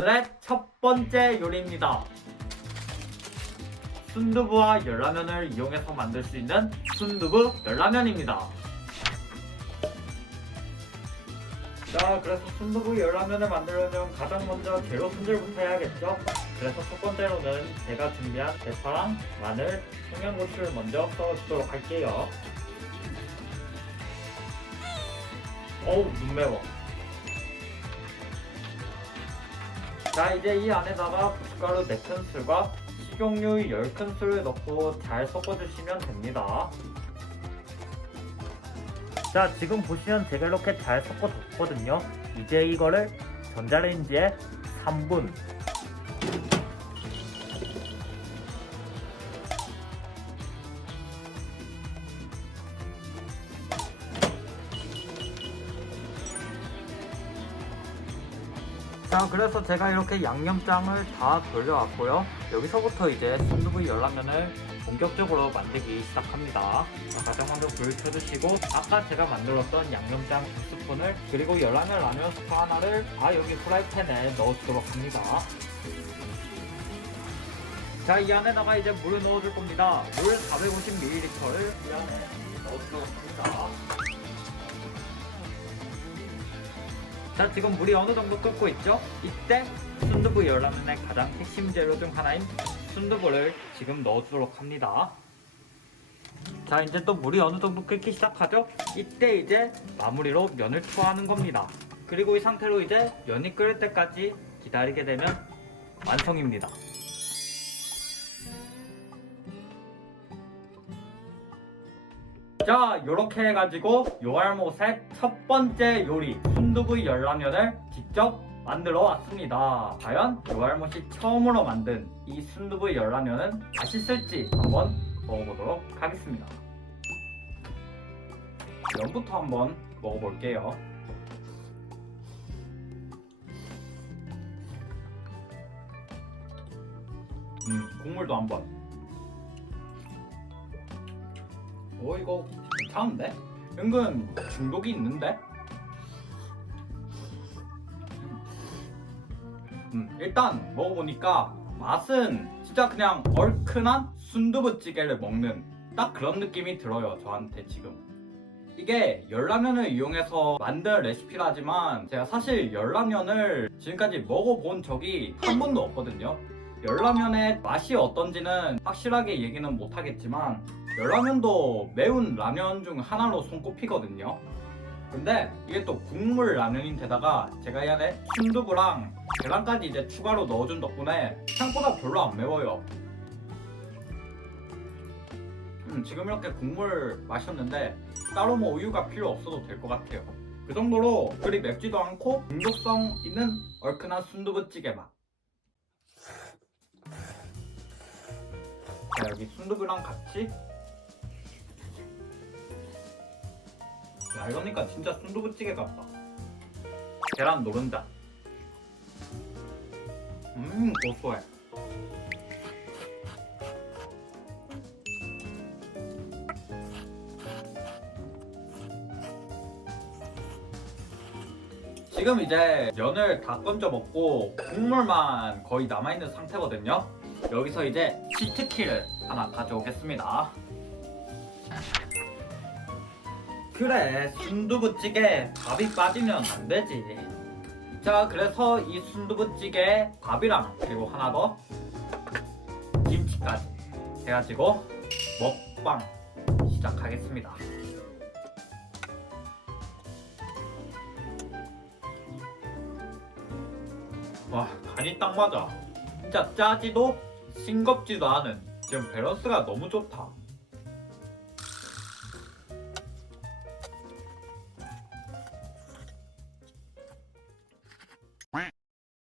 오늘의 첫 번째 요리입니다. 순두부와 열라면을 이용해서 만들 수 있는 순두부 열라면입니다. 자, 그래서 순두부 열라면을 만들려면 가장 먼저 재료 손질부터 해야겠죠? 그래서 첫 번째로는 제가 준비한 대파랑 마늘, 청양고추를 먼저 써주도록 할게요. 어우, 눈 매워. 자 이제 이 안에다가 고춧가루 4큰술과 식용유 10큰술을 넣고 잘 섞어주시면 됩니다. 자 지금 보시면 제가 이렇게 잘 섞어줬거든요. 이제 이거를 전자레인지에 3분 자 그래서 제가 이렇게 양념장을 다 돌려왔고요. 여기서부터 이제 순두부 열라면을 본격적으로 만들기 시작합니다. 자, 가장 먼저 불을 켜주시고 아까 제가 만들었던 양념장 두 스푼을 그리고 열라면 라면 스프 하나를 다 여기 프라이팬에 넣어주도록 합니다. 자 이 안에다가 이제 물을 넣어줄 겁니다. 물 450ml를 이 안에 넣어주도록 합니다 자 지금 물이 어느 정도 끓고 있죠? 이때 순두부 열라면의 가장 핵심 재료 중 하나인 순두부를 지금 넣어주도록 합니다. 자 이제 또 물이 어느 정도 끓기 시작하죠? 이때 이제 마무리로 면을 투하하는 겁니다. 그리고 이 상태로 이제 면이 끓을 때까지 기다리게 되면 완성입니다. 자, 요렇게 해가지고 요알못의 첫 번째 요리 순두부 열라면을 직접 만들어 왔습니다. 과연 요알못이 처음으로 만든 이 순두부 열라면은 맛있을지 한번 먹어보도록 하겠습니다. 면부터 한번 먹어볼게요. 음, 국물도 한번. 오 이거 괜찮은데? 은근 중독이 있는데? 음, 일단 먹어보니까 맛은 진짜 그냥 얼큰한 순두부찌개를 먹는 딱 그런 느낌이 들어요 저한테 지금 이게 열라면을 이용해서 만든 레시피라지만 제가 사실 열라면을 지금까지 먹어본 적이 한 번도 없거든요 열라면의 맛이 어떤지는 확실하게 얘기는 못하겠지만 열라면도 매운 라면 중 하나로 손꼽히거든요. 근데 이게 또 국물 라면인데다가 제가 이 안에 순두부랑 계란까지 이제 추가로 넣어준 덕분에 생각보다 별로 안 매워요. 음, 지금 이렇게 국물 마셨는데 따로 뭐 우유가 필요 없어도 될 것 같아요. 그 정도로 그리 맵지도 않고 중독성 있는 얼큰한 순두부찌개 맛. 자, 여기 순두부랑 같이. 야 이러니까 진짜 순두부찌개 같다. 계란 노른자. 음 고소해 지금 이제 면을 다 건져 먹고 국물만 거의 남아있는 상태거든요. 여기서 이제 치트키를 하나 가져오겠습니다. 그래 순두부찌개 밥이 빠지면 안 되지. 자 그래서 이 순두부찌개 밥이랑 그리고 하나 더 김치까지 해가지고 먹방 시작하겠습니다 와 간이 딱 맞아. 진짜 짜지도 싱겁지도 않은. 지금 밸런스가 너무 좋다